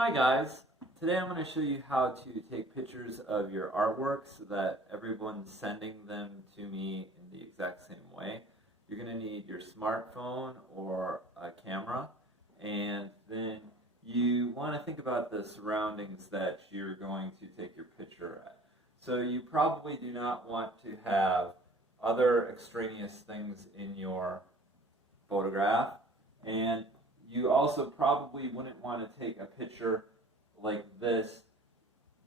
Hi guys, today I'm going to show you how to take pictures of your artwork so that everyone's sending them to me in the exact same way. You're going to need your smartphone or a camera, and then you want to think about the surroundings that you're going to take your picture at. So you probably do not want to have other extraneous things in your photograph, and you also probably wouldn't want to take a picture like this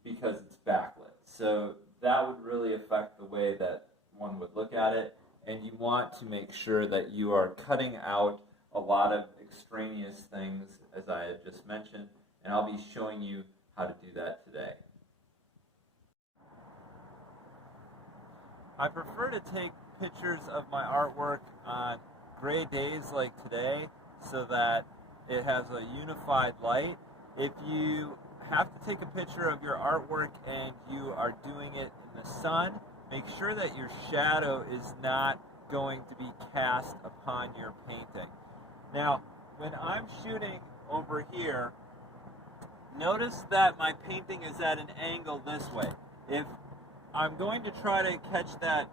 because it's backlit. So that would really affect the way that one would look at it, and you want to make sure that you are cutting out a lot of extraneous things, as I had just mentioned, and I'll be showing you how to do that today. I prefer to take pictures of my artwork on gray days like today so that it has a unified light. If you have to take a picture of your artwork and you are doing it in the sun, make sure that your shadow is not going to be cast upon your painting. Now, when I'm shooting over here, notice that my painting is at an angle this way. If I'm going to try to catch that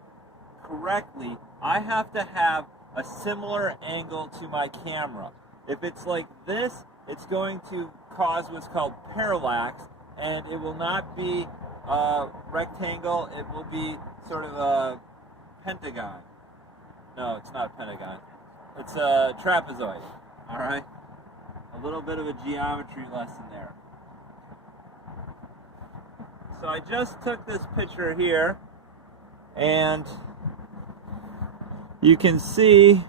correctly, I have to have a similar angle to my camera. If it's like this, it's going to cause what's called parallax, and it will not be a rectangle, it will be sort of a pentagon. No, it's not a pentagon. It's a trapezoid, all right? A little bit of a geometry lesson there. So I just took this picture here, and you can see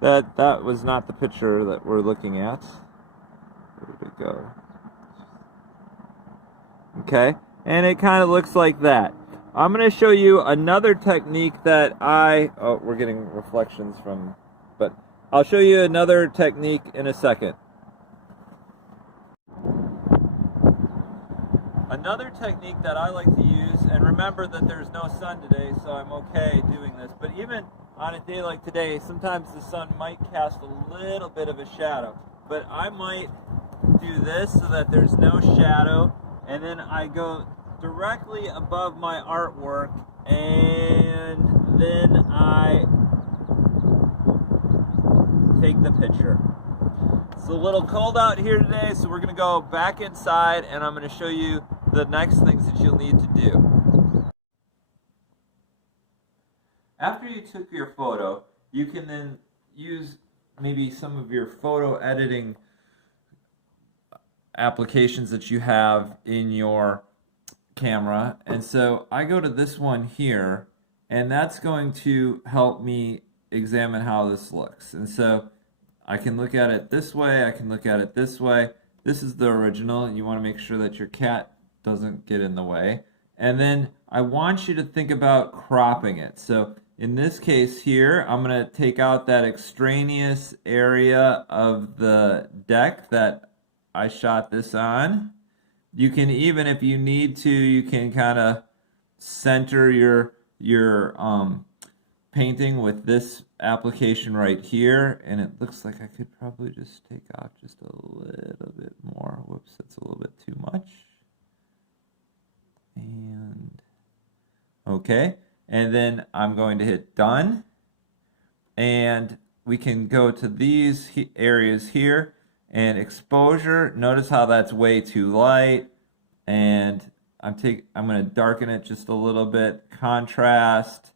that that was not the picture that we're looking at. Where did it go? Okay, and it kind of looks like that. I'm going to show you another technique that we're getting reflections from, but I'll show you another technique in a second. Another technique that I like to use, and remember that there's no sun today, so I'm okay doing this, but even on a day like today, sometimes the sun might cast a little bit of a shadow, but I might do this so that there's no shadow, and then I go directly above my artwork, and then I take the picture. It's a little cold out here today, so we're going to go back inside, and I'm going to show you the next things that you'll need to do. After you took your photo, you can then use maybe some of your photo editing applications that you have in your camera. And so I go to this one here, and that's going to help me examine how this looks. And so I can look at it this way, I can look at it this way. This is the original, and you want to make sure that your cat doesn't get in the way. And then I want you to think about cropping it. So in this case here, I'm going to take out that extraneous area of the deck that I shot this on. You can even, if you need to, you can kind of center your painting with this application right here, and it looks like I could probably just take off just a little bit more. Whoops, that's a little bit too much. And okay, and then I'm going to hit done, and we can go to these areas here, and exposure, notice how that's way too light, and I'm going to darken it just a little bit. Contrast,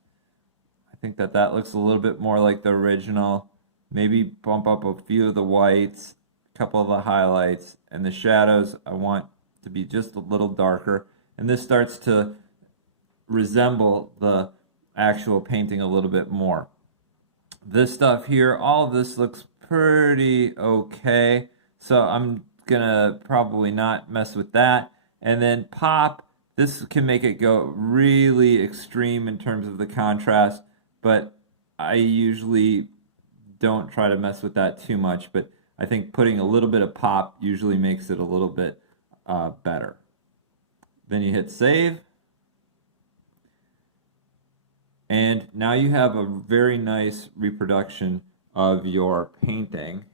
I think that looks a little bit more like the original. Maybe bump up a few of the whites, a couple of the highlights, and the shadows I want to be just a little darker. And this starts to resemble the actual painting a little bit more. This stuff here, all of this looks pretty okay, so I'm gonna probably not mess with that. And then pop, this can make it go really extreme in terms of the contrast, but I usually don't try to mess with that too much, but I think putting a little bit of pop usually makes it a little bit better. Then you hit save, and now you have a very nice reproduction of your painting.